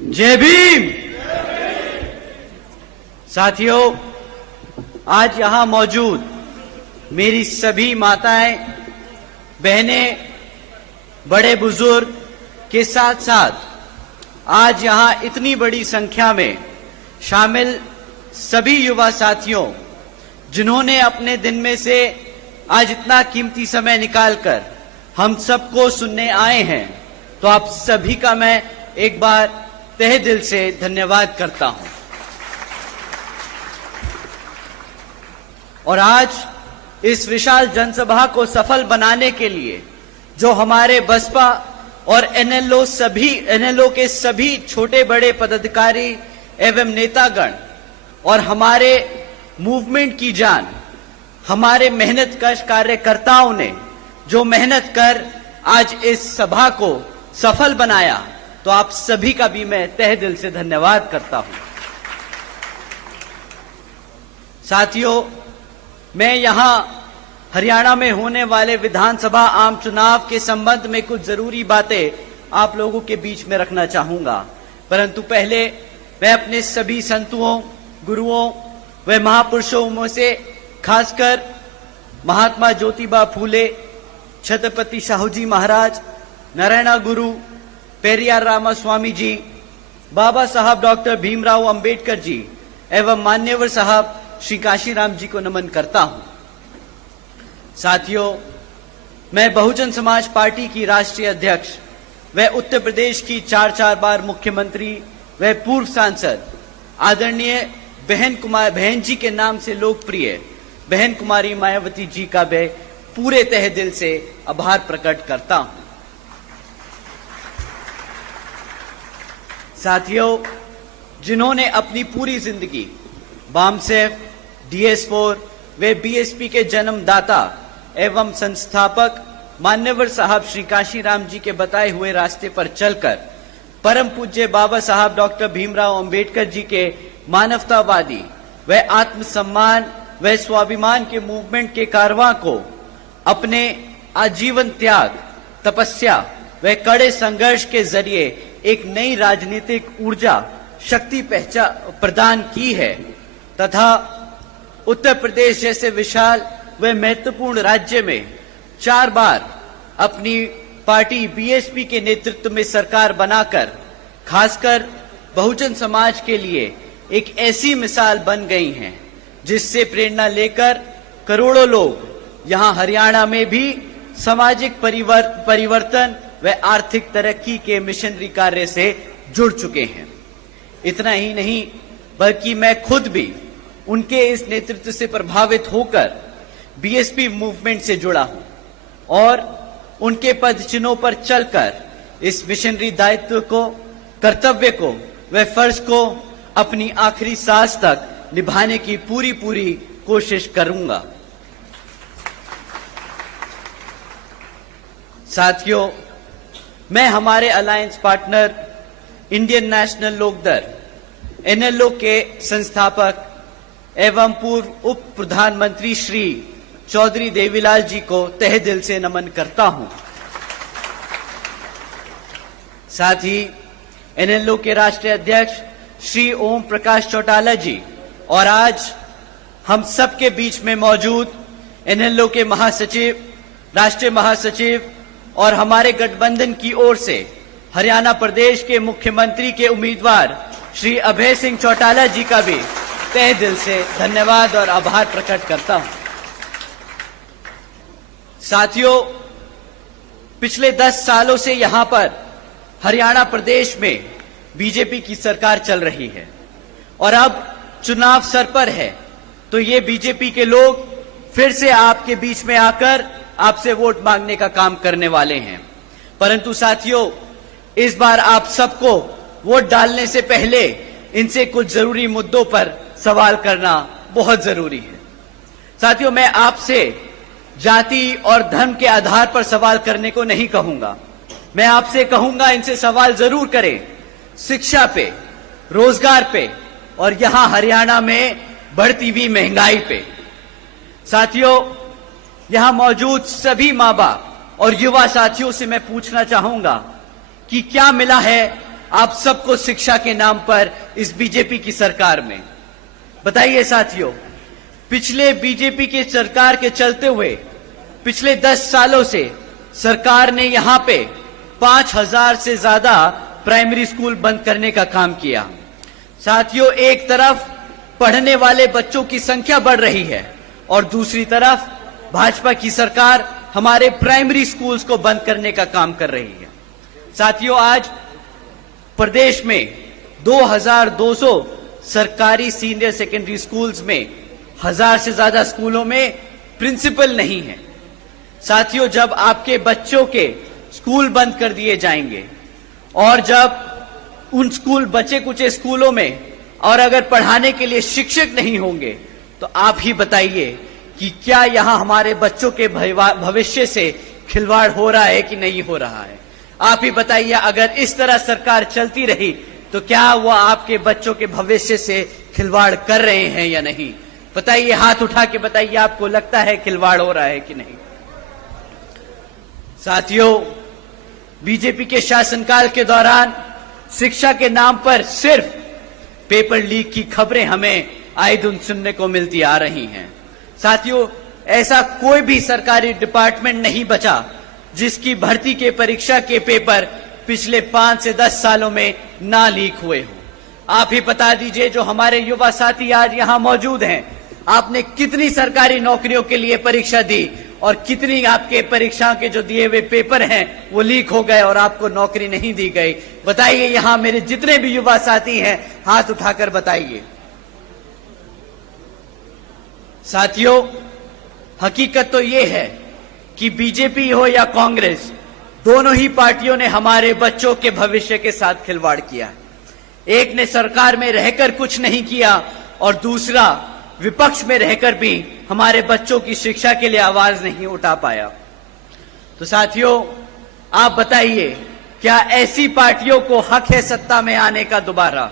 जय भीम। साथियों, आज यहां मौजूद मेरी सभी माताएं, बहनें, बड़े बुजुर्ग के साथ साथ आज यहां इतनी बड़ी संख्या में शामिल सभी युवा साथियों, जिन्होंने अपने दिन में से आज इतना कीमती समय निकालकर हम सबको सुनने आए हैं, तो आप सभी का मैं एक बार तहे दिल से धन्यवाद करता हूं। और आज इस विशाल जनसभा को सफल बनाने के लिए जो हमारे बसपा और एनएलओ के सभी छोटे बड़े पदाधिकारी एवं नेतागण और हमारे मूवमेंट की जान, हमारे मेहनतकश कार्यकर्ताओं ने जो मेहनत कर आज इस सभा को सफल बनाया, तो आप सभी का भी मैं तहे दिल से धन्यवाद करता हूं। साथियों, मैं यहां हरियाणा में होने वाले विधानसभा आम चुनाव के संबंध में कुछ जरूरी बातें आप लोगों के बीच में रखना चाहूंगा, परंतु पहले मैं अपने सभी संतों, गुरुओं व महापुरुषों में से खासकर महात्मा ज्योतिबा फूले, छत्रपति शाहूजी महाराज, नारायण गुरु, पेरियार रामास्वामी जी, बाबा साहब डॉक्टर भीमराव अंबेडकर जी एवं मान्यवर साहब श्री काशीराम जी को नमन करता हूं। साथियों, मैं बहुजन समाज पार्टी की राष्ट्रीय अध्यक्ष व उत्तर प्रदेश की 4 बार मुख्यमंत्री व पूर्व सांसद आदरणीय बहन जी के नाम से लोकप्रिय बहन कुमारी मायावती जी का मैं पूरे तहे दिल से आभार प्रकट करता हूं। साथियों, जिन्होंने अपनी पूरी जिंदगी बामसेफ, DS4 वे बीएसपी के जन्मदाता एवं संस्थापक मान्यवर साहब श्री काशीराम जी के बताए हुए रास्ते पर चलकर परम पूज्य बाबा साहब डॉक्टर भीमराव अंबेडकर जी के मानवतावादी व आत्मसम्मान व स्वाभिमान के मूवमेंट के कारवां को अपने आजीवन त्याग, तपस्या व कड़े संघर्ष के जरिए एक नई राजनीतिक ऊर्जा शक्ति प्रदान की है तथा उत्तर प्रदेश जैसे विशाल व महत्वपूर्ण राज्य में 4 बार अपनी पार्टी बीएसपी के नेतृत्व में सरकार बनाकर खासकर बहुजन समाज के लिए एक ऐसी मिसाल बन गई हैं, जिससे प्रेरणा लेकर करोड़ों लोग यहां हरियाणा में भी सामाजिक परिवर्तन व आर्थिक तरक्की के मिशनरी कार्य से जुड़ चुके हैं। इतना ही नहीं, बल्कि मैं खुद भी उनके इस नेतृत्व से प्रभावित होकर बीएसपी मूवमेंट से जुड़ा हूं और उनके पदचिन्हों पर चलकर इस मिशनरी दायित्व को, कर्तव्य को व फर्ज को अपनी आखिरी सांस तक निभाने की पूरी कोशिश करूंगा। साथियों, मैं हमारे alliance partner Indian National Lokdal NLO के संस्थापक एवं पूर्व उप प्रधानमंत्री श्री चौधरी देवीलाल जी को तहे दिल से नमन करता हूं। साथ ही एनएलओ के राष्ट्रीय अध्यक्ष श्री ओम प्रकाश चौटाला जी और आज हम सबके बीच में मौजूद एनएलओ के महासचिव, राष्ट्रीय महासचिव और हमारे गठबंधन की ओर से हरियाणा प्रदेश के मुख्यमंत्री के उम्मीदवार श्री अभय सिंह चौटाला जी का भी तहे दिल से धन्यवाद और आभार प्रकट करता हूं। साथियों, पिछले 10 सालों से यहां पर हरियाणा प्रदेश में बीजेपी की सरकार चल रही है और अब चुनाव सर पर है, तो ये बीजेपी के लोग फिर से आपके बीच में आकर आपसे वोट मांगने का काम करने वाले हैं। परंतु साथियों, इस बार आप सबको वोट डालने से पहले इनसे कुछ जरूरी मुद्दों पर सवाल करना बहुत जरूरी है। साथियों, मैं आपसे जाति और धर्म के आधार पर सवाल करने को नहीं कहूंगा। मैं आपसे कहूंगा, इनसे सवाल जरूर करें शिक्षा पे, रोजगार पे और यहां हरियाणा में बढ़ती हुई महंगाई पे। साथियों, यहां मौजूद सभी मां बाप और युवा साथियों से मैं पूछना चाहूंगा कि क्या मिला है आप सबको शिक्षा के नाम पर इस बीजेपी की सरकार में। बताइए साथियों, पिछले बीजेपी के सरकार के चलते हुए पिछले 10 सालों से सरकार ने यहां पे 5000 से ज्यादा प्राइमरी स्कूल बंद करने का काम किया। साथियों, एक तरफ पढ़ने वाले बच्चों की संख्या बढ़ रही है और दूसरी तरफ भाजपा की सरकार हमारे प्राइमरी स्कूल्स को बंद करने का काम कर रही है। साथियों, आज प्रदेश में 2200 सरकारी सीनियर सेकेंडरी स्कूल्स में 1000 से ज्यादा स्कूलों में प्रिंसिपल नहीं है। साथियों, जब आपके बच्चों के स्कूल बंद कर दिए जाएंगे और जब उन स्कूल बचे कुचे स्कूलों में और अगर पढ़ाने के लिए शिक्षक नहीं होंगे तो आप ही बताइए कि क्या यहां हमारे बच्चों के भविष्य से खिलवाड़ हो रहा है कि नहीं हो रहा है। आप ही बताइए, अगर इस तरह सरकार चलती रही तो क्या वो आपके बच्चों के भविष्य से खिलवाड़ कर रहे हैं या नहीं। बताइए, हाथ उठा के बताइए, आपको लगता है खिलवाड़ हो रहा है कि नहीं। साथियों, बीजेपी के शासनकाल के दौरान शिक्षा के नाम पर सिर्फ पेपर लीक की खबरें हमें आए दिन सुनने को मिलती आ रही हैं। साथियों, ऐसा कोई भी सरकारी डिपार्टमेंट नहीं बचा जिसकी भर्ती के परीक्षा के पेपर पिछले 5 से 10 सालों में ना लीक हुए हो। आप ही बता दीजिए, जो हमारे युवा साथी आज यहां मौजूद हैं, आपने कितनी सरकारी नौकरियों के लिए परीक्षा दी और कितनी आपके परीक्षाओं के जो दिए हुए पेपर हैं वो लीक हो गए और आपको नौकरी नहीं दी गई। बताइए, यहां मेरे जितने भी युवा साथी हैं, हाथ उठाकर बताइए। साथियों, हकीकत तो ये है कि बीजेपी हो या कांग्रेस, दोनों ही पार्टियों ने हमारे बच्चों के भविष्य के साथ खिलवाड़ किया। एक ने सरकार में रहकर कुछ नहीं किया और दूसरा विपक्ष में रहकर भी हमारे बच्चों की शिक्षा के लिए आवाज नहीं उठा पाया। तो साथियों, आप बताइए, क्या ऐसी पार्टियों को हक है सत्ता में आने का दोबारा?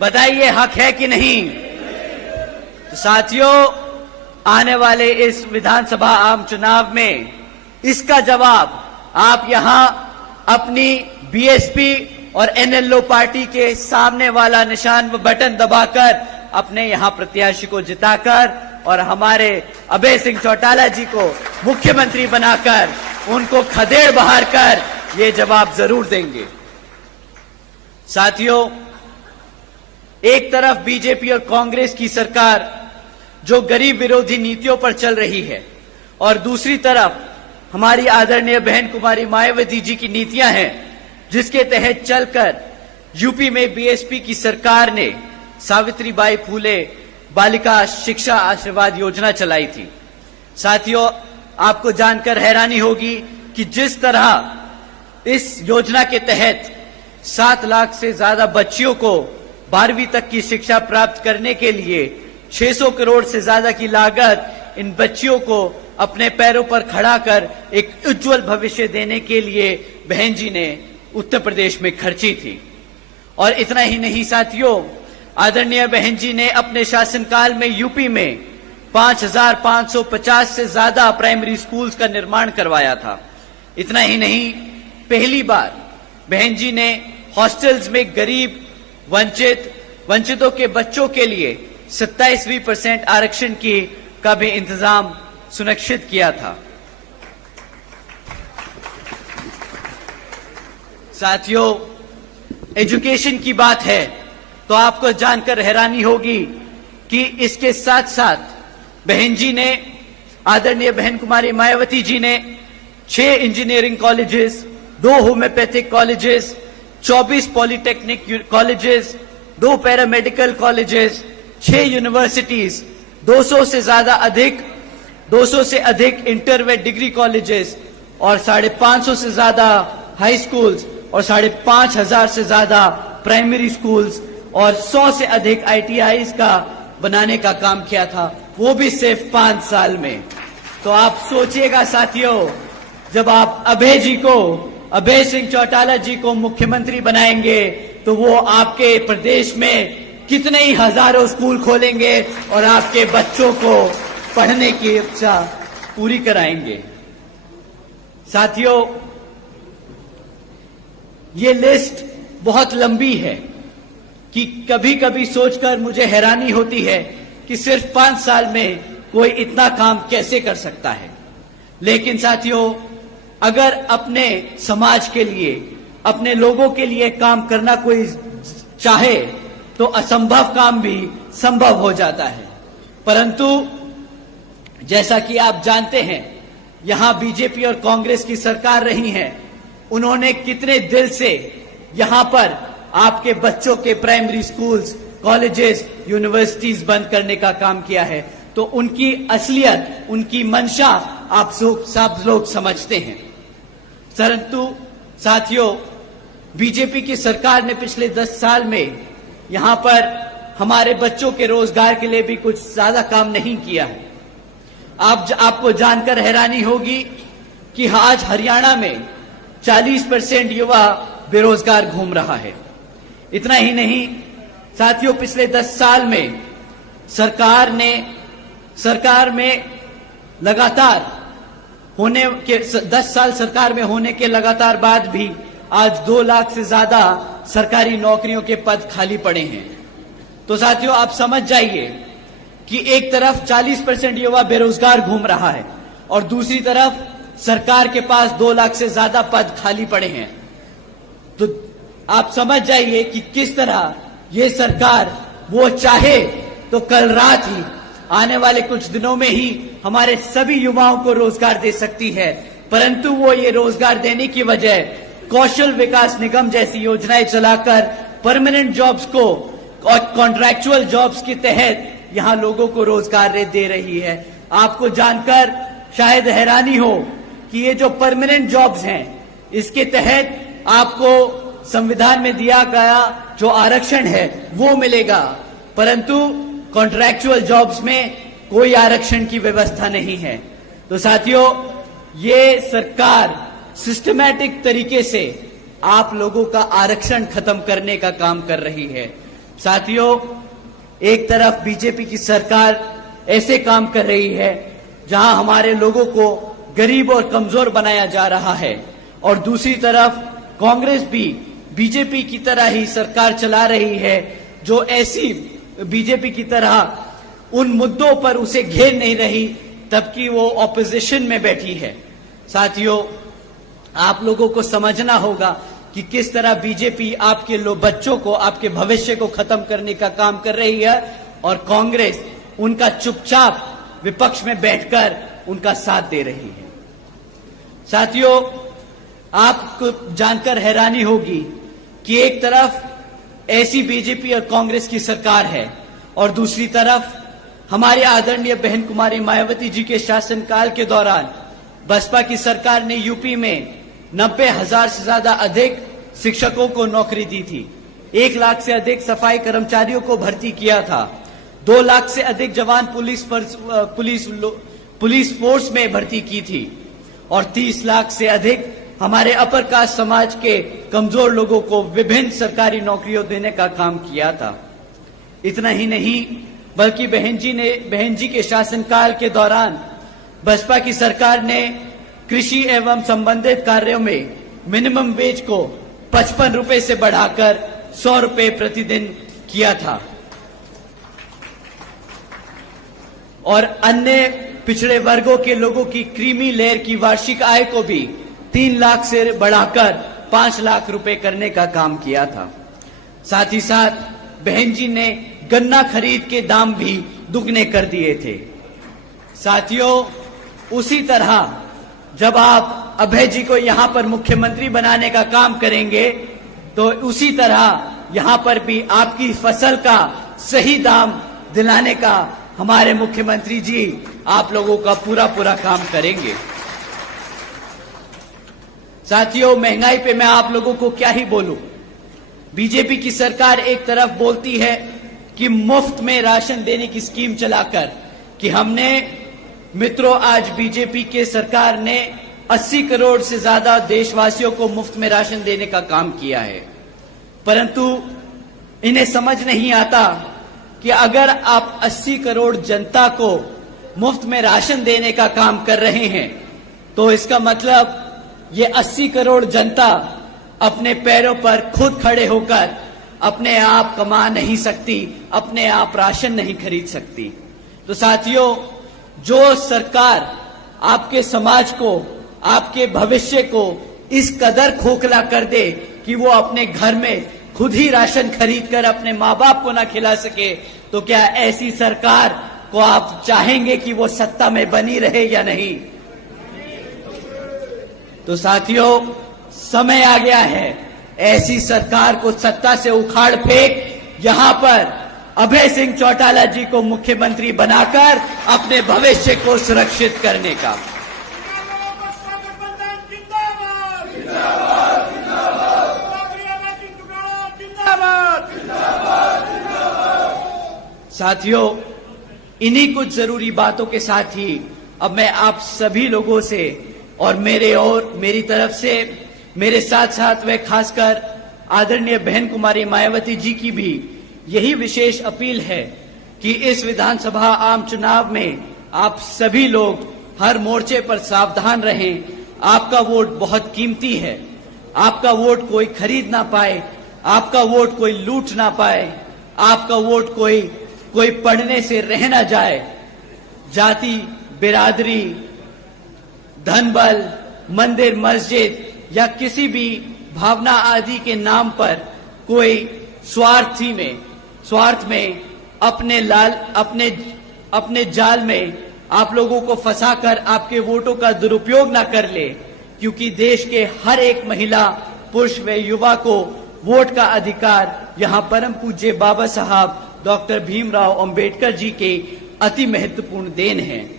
बताइए, हक है कि नहीं? तो साथियों, आने वाले इस विधानसभा आम चुनाव में इसका जवाब आप यहां अपनी बीएसपी और एनएलओ पार्टी के सामने वाला निशान व बटन दबाकर अपने यहां प्रत्याशी को जिताकर और हमारे अभय सिंह चौटाला जी को मुख्यमंत्री बनाकर उनको खदेड़ बहार कर ये जवाब जरूर देंगे। साथियों, एक तरफ बीजेपी और कांग्रेस की सरकार जो गरीब विरोधी नीतियों पर चल रही है और दूसरी तरफ हमारी आदरणीय बहन कुमारी मायावती जी की नीतियां हैं, जिसके तहत चलकर यूपी में बीएसपी की सरकार ने सावित्रीबाई फूले बालिका शिक्षा आशीर्वाद योजना चलाई थी। साथियों, आपको जानकर हैरानी होगी कि जिस तरह इस योजना के तहत 7 लाख से ज्यादा बच्चियों को 12वीं तक की शिक्षा प्राप्त करने के लिए 600 करोड़ से ज्यादा की लागत इन बच्चियों को अपने पैरों पर खड़ा कर एक उज्जवल भविष्य देने के लिए बहन जी ने उत्तर प्रदेश में खर्ची थी। और इतना ही नहीं साथियों, आदरणीय बहन जी ने अपने शासनकाल में यूपी में 5550 से ज्यादा प्राइमरी स्कूल्स का निर्माण करवाया था। इतना ही नहीं, पहली बार बहन जी ने हॉस्टल्स में गरीब वंचितों के बच्चों के लिए 27% आरक्षण का भी इंतजाम सुनिश्चित किया था। साथियों, एजुकेशन की बात है तो आपको जानकर हैरानी होगी कि इसके साथ साथ बहन जी ने, आदरणीय बहन कुमारी मायावती जी ने 6 engineering colleges, 2 homeopathic colleges, 24 polytechnic colleges, 2 paramedical colleges, 6 universities, 200 से अधिक इंटर व डिग्री कॉलेजेस और 550 से ज्यादा हाई स्कूल्स और 5500 से ज्यादा प्राइमरी स्कूल्स और 100 से अधिक ITIs का बनाने का काम किया था, वो भी सिर्फ 5 साल में। तो आप सोचिएगा साथियों, जब आप अभय सिंह चौटाला जी को मुख्यमंत्री बनाएंगे तो वो आपके प्रदेश में कितने ही हजारों स्कूल खोलेंगे और आपके बच्चों को पढ़ने की इच्छा पूरी कराएंगे। साथियों, ये लिस्ट बहुत लंबी है कि कभी कभी सोचकर मुझे हैरानी होती है कि सिर्फ 5 साल में कोई इतना काम कैसे कर सकता है। लेकिन साथियों, अगर अपने समाज के लिए, अपने लोगों के लिए काम करना कोई चाहे तो असंभव काम भी संभव हो जाता है। परंतु जैसा कि आप जानते हैं, यहां बीजेपी और कांग्रेस की सरकार रही है, उन्होंने कितने दिल से यहां पर आपके बच्चों के प्राइमरी स्कूल्स, कॉलेजेस, यूनिवर्सिटीज बंद करने का काम किया है। तो उनकी असलियत, उनकी मंशा आप सब लोग समझते हैं। परंतु साथियों, बीजेपी की सरकार ने पिछले 10 साल में यहां पर हमारे बच्चों के रोजगार के लिए भी कुछ ज्यादा काम नहीं किया है। आपको जानकर हैरानी होगी कि आज हरियाणा में 40% युवा बेरोजगार घूम रहा है। इतना ही नहीं साथियों, पिछले 10 साल में सरकार में लगातार होने के 10 साल सरकार में होने के लगातार बाद भी आज 2 लाख से ज्यादा सरकारी नौकरियों के पद खाली पड़े हैं। तो साथियों, आप समझ जाइए कि एक तरफ 40% युवा बेरोजगार घूम रहा है और दूसरी तरफ सरकार के पास 2 लाख से ज्यादा पद खाली पड़े हैं। तो आप समझ जाइए कि किस तरह ये सरकार, वो चाहे तो कल रात ही, आने वाले कुछ दिनों में ही हमारे सभी युवाओं को रोजगार दे सकती है। परंतु वो ये रोजगार देने की बजाय कौशल विकास निगम जैसी योजनाएं चलाकर परमानेंट जॉब्स को और कॉन्ट्रैक्चुअल जॉब्स के तहत यहां लोगों को रोजगार दे रही है। आपको जानकर शायद हैरानी हो कि ये जो परमानेंट जॉब्स हैं, इसके तहत आपको संविधान में दिया गया जो आरक्षण है वो मिलेगा, परंतु कॉन्ट्रैक्चुअल जॉब्स में कोई आरक्षण की व्यवस्था नहीं है। तो साथियों, ये सरकार सिस्टमैटिक तरीके से आप लोगों का आरक्षण खत्म करने का काम कर रही है। साथियों, एक तरफ बीजेपी की सरकार ऐसे काम कर रही है जहां हमारे लोगों को गरीब और कमजोर बनाया जा रहा है, और दूसरी तरफ कांग्रेस भी बीजेपी की तरह ही सरकार चला रही है जो ऐसी बीजेपी की तरह उन मुद्दों पर उसे घेर नहीं रही तबकि वो ऑपोजिशन में बैठी है। साथियों, आप लोगों को समझना होगा कि किस तरह बीजेपी आपके बच्चों को, आपके भविष्य को खत्म करने का काम कर रही है और कांग्रेस उनका चुपचाप विपक्ष में बैठकर उनका साथ दे रही है। साथियों, आपको जानकर हैरानी होगी कि एक तरफ ऐसी बीजेपी और कांग्रेस की सरकार है और दूसरी तरफ हमारे आदरणीय बहन कुमारी मायावती जी के शासनकाल के दौरान बसपा की सरकार ने यूपी में 90,000 से ज्यादा अधिक शिक्षकों को नौकरी दी थी, 1 लाख से अधिक सफाई कर्मचारियों को भर्ती किया था, 2 लाख से अधिक जवान पुलिस फोर्स में भर्ती की थी और 30 लाख से अधिक हमारे अपर कास्ट समाज के कमजोर लोगों को विभिन्न सरकारी नौकरियों देने का काम किया था। इतना ही नहीं बल्कि बहन जी के शासनकाल के दौरान बसपा की सरकार ने कृषि एवं संबंधित कार्यों में मिनिमम वेज को 55 रुपए से बढ़ाकर 100 रुपए प्रतिदिन किया था और अन्य पिछड़े वर्गों के लोगों की क्रीमी लेयर की वार्षिक आय को भी 3 लाख से बढ़ाकर 5 लाख रुपए करने का काम किया था। साथ ही साथ बहन जी ने गन्ना खरीद के दाम भी दुगने कर दिए थे। साथियों, उसी तरह जब आप अभय जी को यहां पर मुख्यमंत्री बनाने का काम करेंगे तो उसी तरह यहां पर भी आपकी फसल का सही दाम दिलाने का हमारे मुख्यमंत्री जी आप लोगों का पूरा काम करेंगे। साथियों, महंगाई पे मैं आप लोगों को क्या ही बोलूं। बीजेपी की सरकार एक तरफ बोलती है कि मुफ्त में राशन देने की स्कीम चलाकर कि हमने मित्रों, आज बीजेपी के सरकार ने 80 करोड़ से ज्यादा देशवासियों को मुफ्त में राशन देने का काम किया है, परंतु इन्हें समझ नहीं आता कि अगर आप 80 करोड़ जनता को मुफ्त में राशन देने का काम कर रहे हैं तो इसका मतलब ये 80 करोड़ जनता अपने पैरों पर खुद खड़े होकर अपने आप कमा नहीं सकती, अपने आप राशन नहीं खरीद सकती। तो साथियों, जो सरकार आपके समाज को, आपके भविष्य को इस कदर खोखला कर दे कि वो अपने घर में खुद ही राशन खरीद कर अपने माँ बाप को ना खिला सके, तो क्या ऐसी सरकार को आप चाहेंगे कि वो सत्ता में बनी रहे या नहीं? तो साथियों, समय आ गया है ऐसी सरकार को सत्ता से उखाड़ फेंक यहां पर अभय सिंह चौटाला जी को मुख्यमंत्री बनाकर अपने भविष्य को सुरक्षित करने का। साथियों, इन्हीं कुछ जरूरी बातों के साथ ही अब मैं आप सभी लोगों से और मेरी तरफ से, मेरे साथ साथ व खासकर आदरणीय बहन कुमारी मायावती जी की भी यही विशेष अपील है कि इस विधानसभा आम चुनाव में आप सभी लोग हर मोर्चे पर सावधान रहें। आपका वोट बहुत कीमती है। आपका वोट कोई खरीद ना पाए, आपका वोट कोई लूट ना पाए, आपका वोट कोई पढ़ने से रह ना जाए। जाति, बिरादरी, धन बल, मंदिर मस्जिद या किसी भी भावना आदि के नाम पर कोई स्वार्थ में अपने जाल में आप लोगों को फंसाकर आपके वोटों का दुरुपयोग ना कर ले, क्योंकि देश के हर एक महिला, पुरुष व युवा को वोट का अधिकार यहां परम पूज्य बाबा साहब डॉक्टर भीमराव अंबेडकर जी के अति महत्वपूर्ण देन है।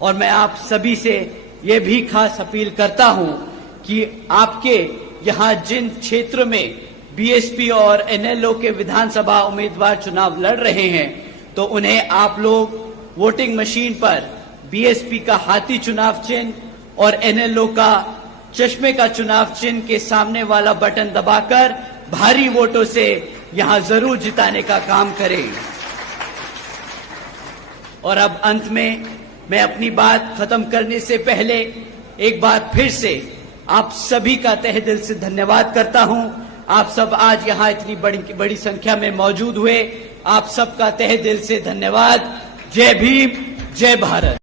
और मैं आप सभी से यह भी खास अपील करता हूं कि आपके यहां जिन क्षेत्र में बीएसपी और एनएलओ के विधानसभा उम्मीदवार चुनाव लड़ रहे हैं, तो उन्हें आप लोग वोटिंग मशीन पर बीएसपी का हाथी चुनाव चिन्ह और एनएलओ का चश्मे का चुनाव चिन्ह के सामने वाला बटन दबाकर भारी वोटों से यहां जरूर जिताने का काम करें। और अब अंत में मैं अपनी बात खत्म करने से पहले एक बार फिर से आप सभी का तहे दिल से धन्यवाद करता हूं। आप सब आज यहां इतनी बड़ी संख्या में मौजूद हुए, आप सबका तहे दिल से धन्यवाद। जय भीम, जय भारत।